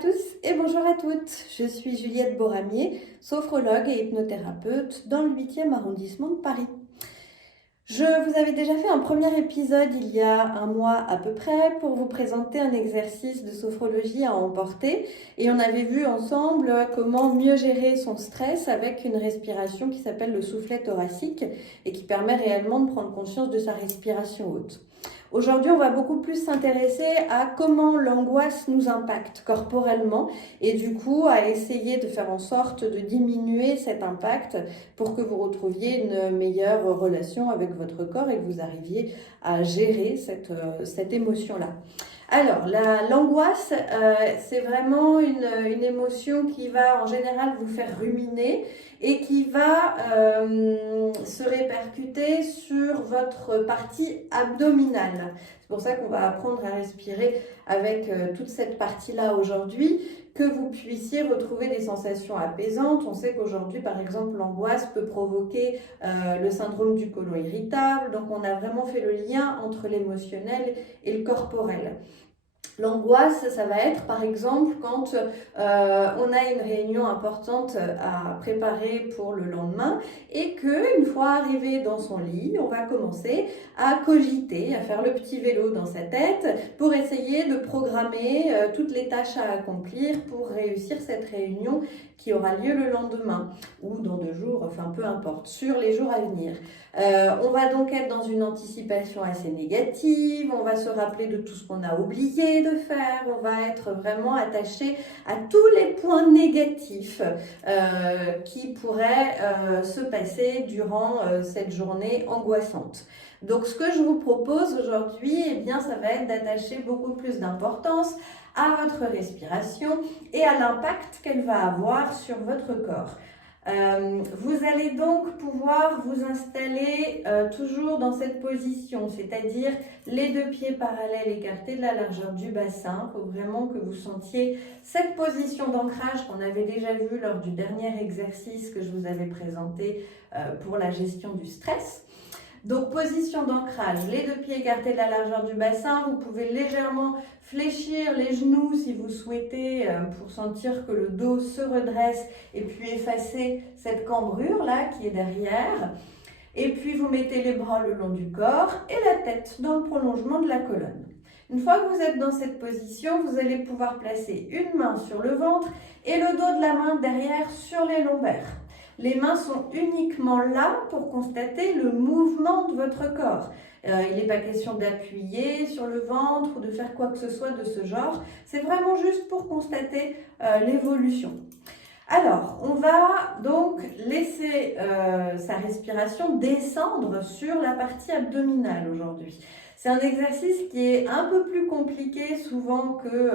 tous et bonjour à toutes. Je suis Juliette Boramier, sophrologue et hypnothérapeute dans le 8e arrondissement de Paris. Je vous avais déjà fait un premier épisode il y a un mois à peu près pour vous présenter un exercice de sophrologie à emporter et on avait vu ensemble comment mieux gérer son stress avec une respiration qui s'appelle le soufflet thoracique et qui permet réellement de prendre conscience de sa respiration haute. Aujourd'hui, on va beaucoup plus s'intéresser à comment l'angoisse nous impacte corporellement et du coup à essayer de faire en sorte de diminuer cet impact pour que vous retrouviez une meilleure relation avec votre corps et que vous arriviez à gérer cette émotion-là. Alors, l'angoisse, c'est vraiment une émotion qui va en général vous faire ruminer et qui va se répercuter sur votre partie abdominale. C'est pour ça qu'on va apprendre à respirer avec toute cette partie-là aujourd'hui, que vous puissiez retrouver des sensations apaisantes. On sait qu'aujourd'hui, par exemple, l'angoisse peut provoquer le syndrome du côlon irritable. Donc, on a vraiment fait le lien entre l'émotionnel et le corporel. L'angoisse, ça va être par exemple quand on a une réunion importante à préparer pour le lendemain et qu'une fois arrivé dans son lit, on va commencer à cogiter, à faire le petit vélo dans sa tête pour essayer de programmer toutes les tâches à accomplir pour réussir cette réunion qui aura lieu le lendemain ou dans 2 jours, enfin peu importe, sur les jours à venir. On va donc être dans une anticipation assez négative, on va se rappeler de tout ce qu'on a oublié de faire, on va être vraiment attaché à tous les points négatifs qui pourraient se passer durant cette journée angoissante. Donc ce que je vous propose aujourd'hui, eh bien, ça va être d'attacher beaucoup plus d'importance à votre respiration et à l'impact qu'elle va avoir sur votre corps. Vous allez donc pouvoir vous installer toujours dans cette position, c'est-à-dire les 2 pieds parallèles écartés de la largeur du bassin. Il faut vraiment que vous sentiez cette position d'ancrage qu'on avait déjà vue lors du dernier exercice que je vous avais présenté pour la gestion du stress. Donc, position d'ancrage, les 2 pieds écartés de la largeur du bassin. Vous pouvez légèrement fléchir les genoux si vous souhaitez pour sentir que le dos se redresse et puis effacer cette cambrure là qui est derrière. Et puis, vous mettez les bras le long du corps et la tête dans le prolongement de la colonne. Une fois que vous êtes dans cette position, vous allez pouvoir placer une main sur le ventre et le dos de la main derrière sur les lombaires. Les mains sont uniquement là pour constater le mouvement de votre corps. Il n'est pas question d'appuyer sur le ventre ou de faire quoi que ce soit de ce genre. C'est vraiment juste pour constater l'évolution. Alors, on va donc laisser sa respiration descendre sur la partie abdominale aujourd'hui. C'est un exercice qui est un peu plus compliqué souvent que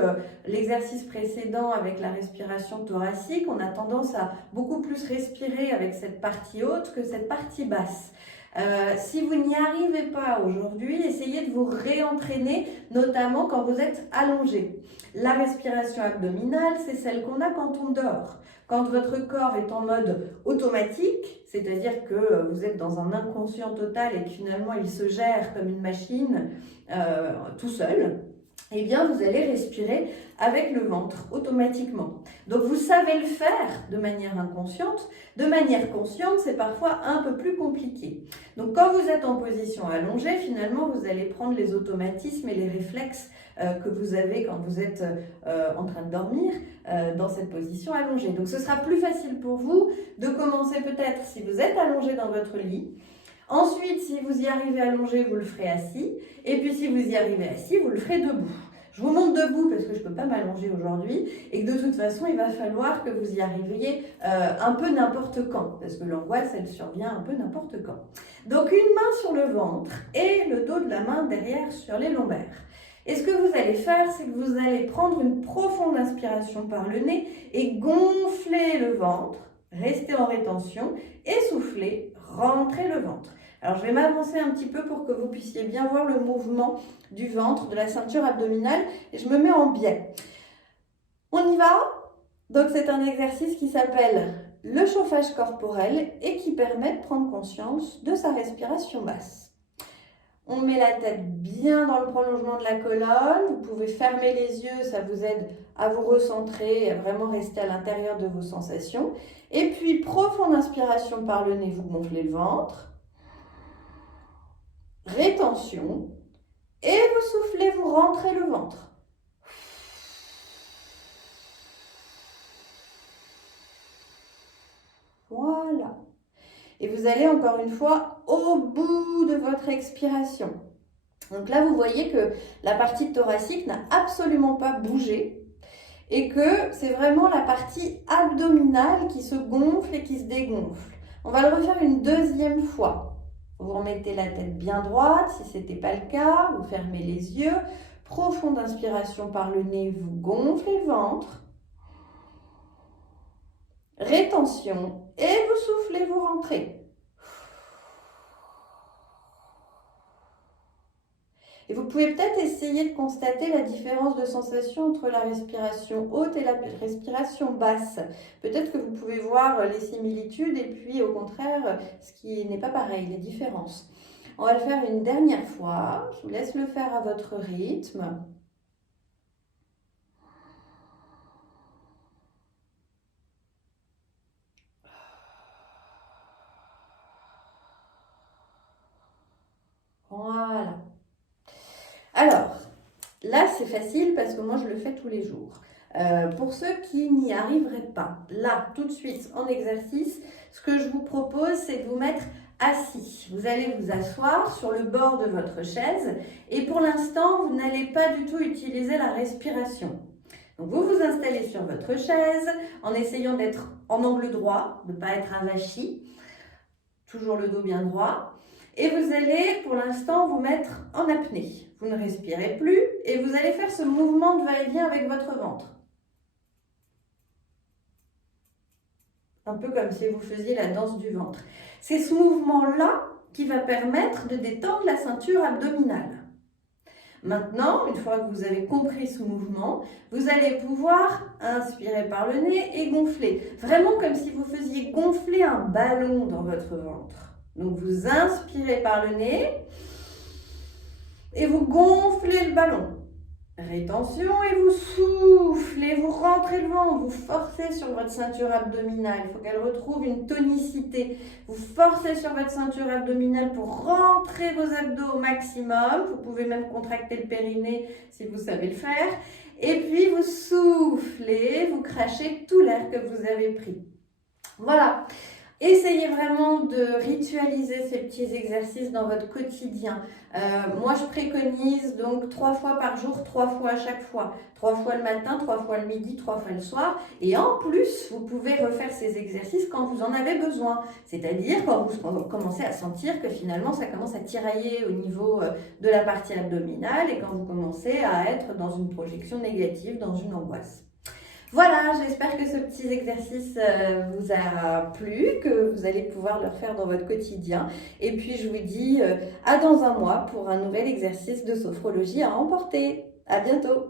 l'exercice précédent avec la respiration thoracique. On a tendance à beaucoup plus respirer avec cette partie haute que cette partie basse. Si vous n'y arrivez pas aujourd'hui, essayez de vous réentraîner, notamment quand vous êtes allongé. La respiration abdominale, c'est celle qu'on a quand on dort. Quand votre corps est en mode automatique, c'est-à-dire que vous êtes dans un inconscient total et que finalement il se gère comme une machine tout seul, eh bien vous allez respirer avec le ventre automatiquement. Donc vous savez le faire de manière inconsciente. De manière consciente, c'est parfois un peu plus compliqué. Donc quand vous êtes en position allongée, finalement vous allez prendre les automatismes et les réflexes que vous avez quand vous êtes en train de dormir dans cette position allongée. Donc ce sera plus facile pour vous de commencer peut-être si vous êtes allongé dans votre lit. Ensuite, si vous y arrivez allongé, vous le ferez assis. Et puis si vous y arrivez assis, vous le ferez debout. Je vous montre debout parce que je ne peux pas m'allonger aujourd'hui et que de toute façon, il va falloir que vous y arriviez un peu n'importe quand parce que l'angoisse, elle survient un peu n'importe quand. Donc une main sur le ventre et le dos de la main derrière sur les lombaires. Et ce que vous allez faire, c'est que vous allez prendre une profonde inspiration par le nez et gonfler le ventre, rester en rétention et souffler, rentrer le ventre. Alors, je vais m'avancer un petit peu pour que vous puissiez bien voir le mouvement du ventre, de la ceinture abdominale. Et je me mets en biais. On y va. Donc, c'est un exercice qui s'appelle le chauffage corporel et qui permet de prendre conscience de sa respiration basse. On met la tête bien dans le prolongement de la colonne. Vous pouvez fermer les yeux, ça vous aide à vous recentrer et à vraiment rester à l'intérieur de vos sensations. Et puis, profonde inspiration par le nez, vous gonflez le ventre. Rétention. Et vous soufflez, vous rentrez le ventre. Voilà. Et vous allez encore une fois au bout de votre expiration. Donc là, vous voyez que la partie thoracique n'a absolument pas bougé et que c'est vraiment la partie abdominale qui se gonfle et qui se dégonfle. On va le refaire une deuxième fois. Vous remettez la tête bien droite, si ce n'était pas le cas, vous fermez les yeux. Profonde inspiration par le nez, vous gonflez le ventre. Rétention et vous soufflez, vous rentrez. Et vous pouvez peut-être essayer de constater la différence de sensation entre la respiration haute et la respiration basse. Peut-être que vous pouvez voir les similitudes et puis au contraire ce qui n'est pas pareil, les différences. On va le faire une dernière fois. Je vous laisse le faire à votre rythme. Voilà. Alors, là, c'est facile parce que moi, je le fais tous les jours. Pour ceux qui n'y arriveraient pas, là, tout de suite, en exercice, ce que je vous propose, c'est de vous mettre assis. Vous allez vous asseoir sur le bord de votre chaise et pour l'instant, vous n'allez pas du tout utiliser la respiration. Donc, vous vous installez sur votre chaise en essayant d'être en angle droit, de ne pas être avachi, toujours le dos bien droit. Et vous allez, pour l'instant, vous mettre en apnée. Vous ne respirez plus et vous allez faire ce mouvement de va-et-vient avec votre ventre. Un peu comme si vous faisiez la danse du ventre. C'est ce mouvement-là qui va permettre de détendre la ceinture abdominale. Maintenant, une fois que vous avez compris ce mouvement, vous allez pouvoir inspirer par le nez et gonfler. Vraiment comme si vous faisiez gonfler un ballon dans votre ventre. Donc, vous inspirez par le nez et vous gonflez le ballon. Rétention et vous soufflez, vous rentrez le ventre, vous forcez sur votre ceinture abdominale. Il faut qu'elle retrouve une tonicité. Vous forcez sur votre ceinture abdominale pour rentrer vos abdos au maximum. Vous pouvez même contracter le périnée si vous savez le faire. Et puis, vous soufflez, vous crachez tout l'air que vous avez pris. Voilà. Essayez vraiment de ritualiser ces petits exercices dans votre quotidien. Moi, je préconise donc 3 fois par jour, 3 fois à chaque fois. 3 fois le matin, 3 fois le midi, 3 fois le soir. Et en plus, vous pouvez refaire ces exercices quand vous en avez besoin. C'est-à-dire quand vous commencez à sentir que finalement, ça commence à tirailler au niveau de la partie abdominale et quand vous commencez à être dans une projection négative, dans une angoisse. Voilà, j'espère que ce petit exercice vous a plu, que vous allez pouvoir le refaire dans votre quotidien. Et puis, je vous dis à dans un mois pour un nouvel exercice de sophrologie à emporter. À bientôt!